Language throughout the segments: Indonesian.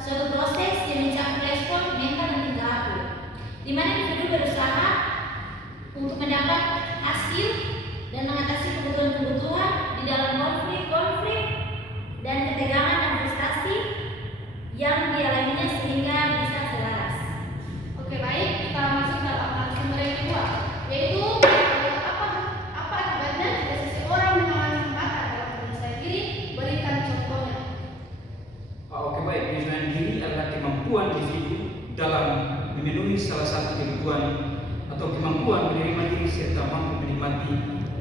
suatu proses yang mencapai respon mental dan tingkah laku, di mana individu berusaha untuk mendapat hasil dan mengatasi kebutuhan-kebutuhan di dalam konflik-konflik dan ketegangan dan frustasi yang dialaminya sehingga bisa selaras. Oke, baik, kita masuk dalam narasumber yang kedua, yaitu apa akibatnya jika seseorang mengalami hambatan dalam penyelesaian diri, berikan contohnya. Oke, baik, penyesuaian diri adalah kemampuan individu dalam memenuhi salah satu kebutuhan atau kemampuan menerima diri serta mampu menikmati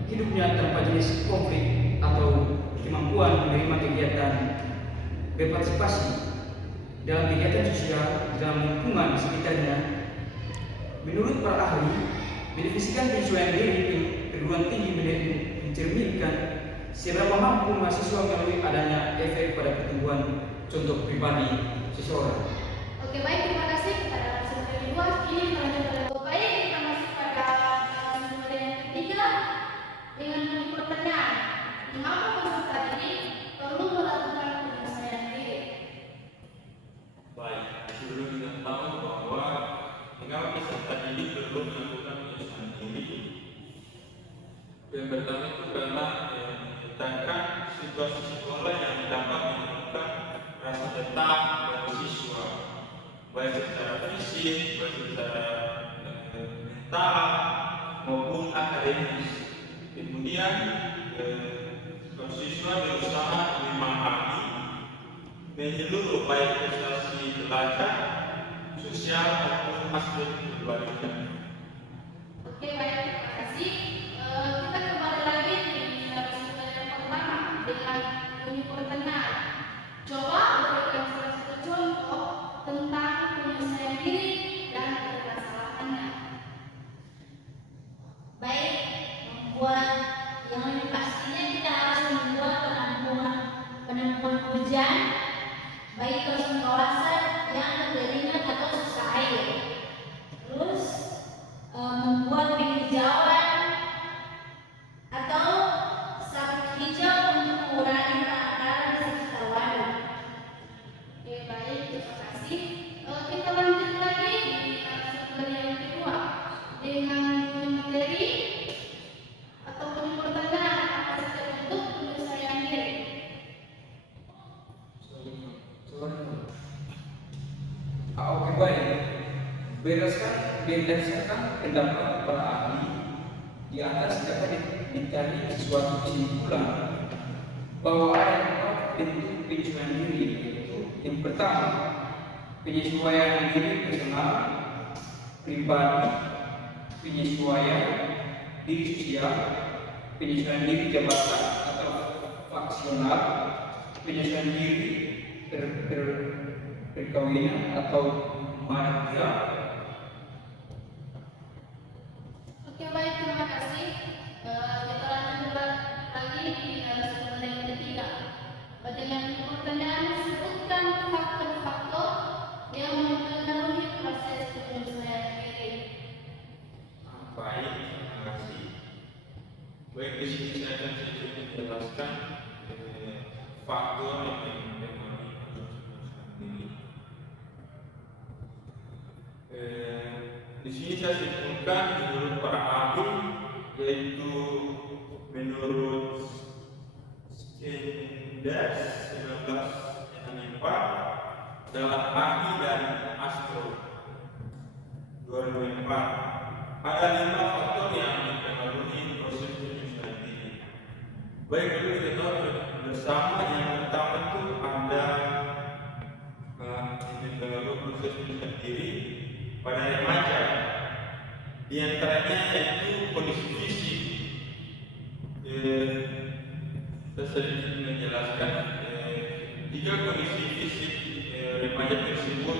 hidupnya tanpa jenis konflik atau kemampuan menerima kegiatan berpartisipasi dalam kegiatan sosial dalam lingkungan sekitarnya. Menurut para ahli, mendefinisikan penyesuaian diri perguruan tinggi mencerminkan seberapa mampu mahasiswa melalui adanya efek pada pertumbuhan contoh pribadi seseorang. Oke, baik, terima kasih kepada narasumber yang kedua. Ini kita lanjut pada baik, kita masuk pada narasumber yang ketiga dengan memiliki pertanyaan, mengapa peserta ini perlu melakukan penyesuaian diri? Baik, sebelum kita tahu bahwa mengapa peserta didik perlu melakukan penyesuaian diri, yang pertama itu karena menyatakan situasi sekolah yang dapat menyebabkan rasa tetap bagi siswa, baik secara fisik, baik secara mental maupun akademis. Kemudian siswa berusaha memahami menyeluruh baik prestasi belajar, sosial maupun aspek keluarga. Oke, baik, terima kasih. Kita kembali lagi di narasumber yang pertama dengan bunyi pertanyaan. Coba berikan salah satu contoh tentang penyesuaian diri dan permasalahannya. Baik, membuat yang lebih pastinya kita harus membuat penampungan hujan, baik kosong kawasan yang berkeringat atau susah air. Terus membuat penghijauan atau sabuk hijau untuk mengurangi penangkaran di sekitar waduk. Oke, baik, terima kasih. Kita lanjut lagi di narasumber yang kedua dengan materi ataupun pertanyaan apa saja bentuk penyesuaian diri. Oke, baik. Berdasarkan pendapat para ahli, di atas dapat ditarik suatu kesimpulan bahwa ada 4 bentuk penyesuaian diri, yaitu yang pertama, penyesuaian diri personal, pribadi, penyesuaian diri sosial, penyesuaian diri jabatan atau faksional, penyesuaian diri perkawinan atau marga. Oke, baik, terima kasih. Kita lanjut lagi di narasumber yang ketiga. Dengan pertanyaan, sebutkan faktor-faktor yang mempengaruhi proses penyesuaian diri. Baik, terima kasih. Baik, di sini saya akan sedikit menjelaskan faktor yang mempengaruhi proses penyesuaian diri. Di sini saya simpulkan menurut para ahli, yaitu menurut Skenders 1964 dalam ahli dan Astro 2004, ada 5 faktor yang mempengaruhi proses penyesuaian diri. Baik, perlu kita tahu bersama. Yang pertama itu ada mempengaruhi proses penyesuaian diri pada remaja. Di antaranya yaitu kondisi fisik. Saya sedikit menjelaskan, jika kondisi fisik remaja tersebut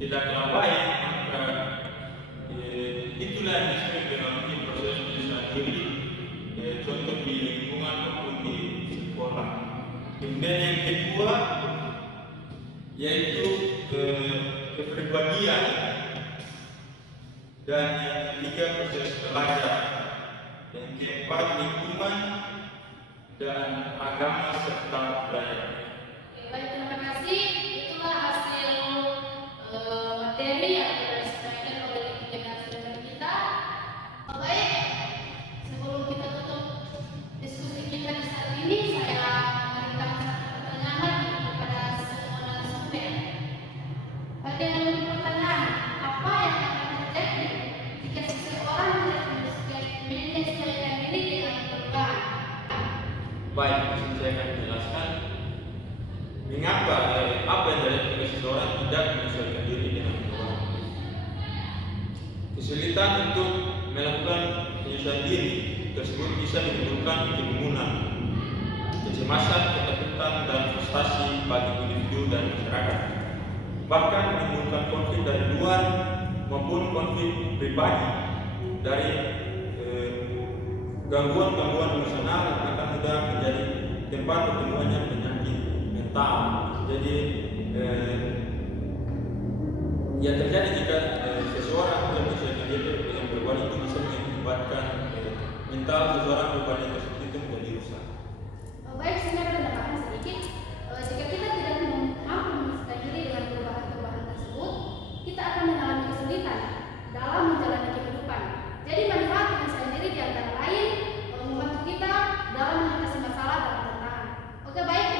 tidaklah baik, maka itulah yang bisa mempengaruhi proses penyesuaian diri, contoh di lingkungan maupun di sekolah. Kemudian yang kedua yaitu kepribadian, dan yang ketiga proses belajar, yang keempat lingkungan dan agama serta budaya. Baik, terima kasih. Itulah Baik, di sini saya akan menjelaskan mengapa apa yang terjadi ketika seseorang tidak menyesuaikan diri dengan perubahan. Kesulitan untuk melakukan penyesuaian diri tersebut bisa menimbulkan kebingungan, kecemasan, ketakutan, dan frustasi bagi individu dan masyarakat. Bahkan menimbulkan konflik dari luar maupun konflik pribadi dari gangguan-gangguan emosional yang akan mudah menjadi tempat pertemuannya penyakit mental. Jadi yang terjadi jika seseorang tidak menyesuaikan diri dengan perubahan itu bisa mengakibatkan mental seseorang perubahan tersebut itu menjadi rusak. Baik, saya akan menambahkan sedikit. Jika kita tidak mampu menyesuaikan diri dengan perubahan-perubahan tersebut, kita akan mengalami kesulitan dalam menjalani kehidupan. Jadi manfaat menyesuaikan diri di antara lain membantu kita dalam mengatasi masalah dalam tantangan. Oke, baik.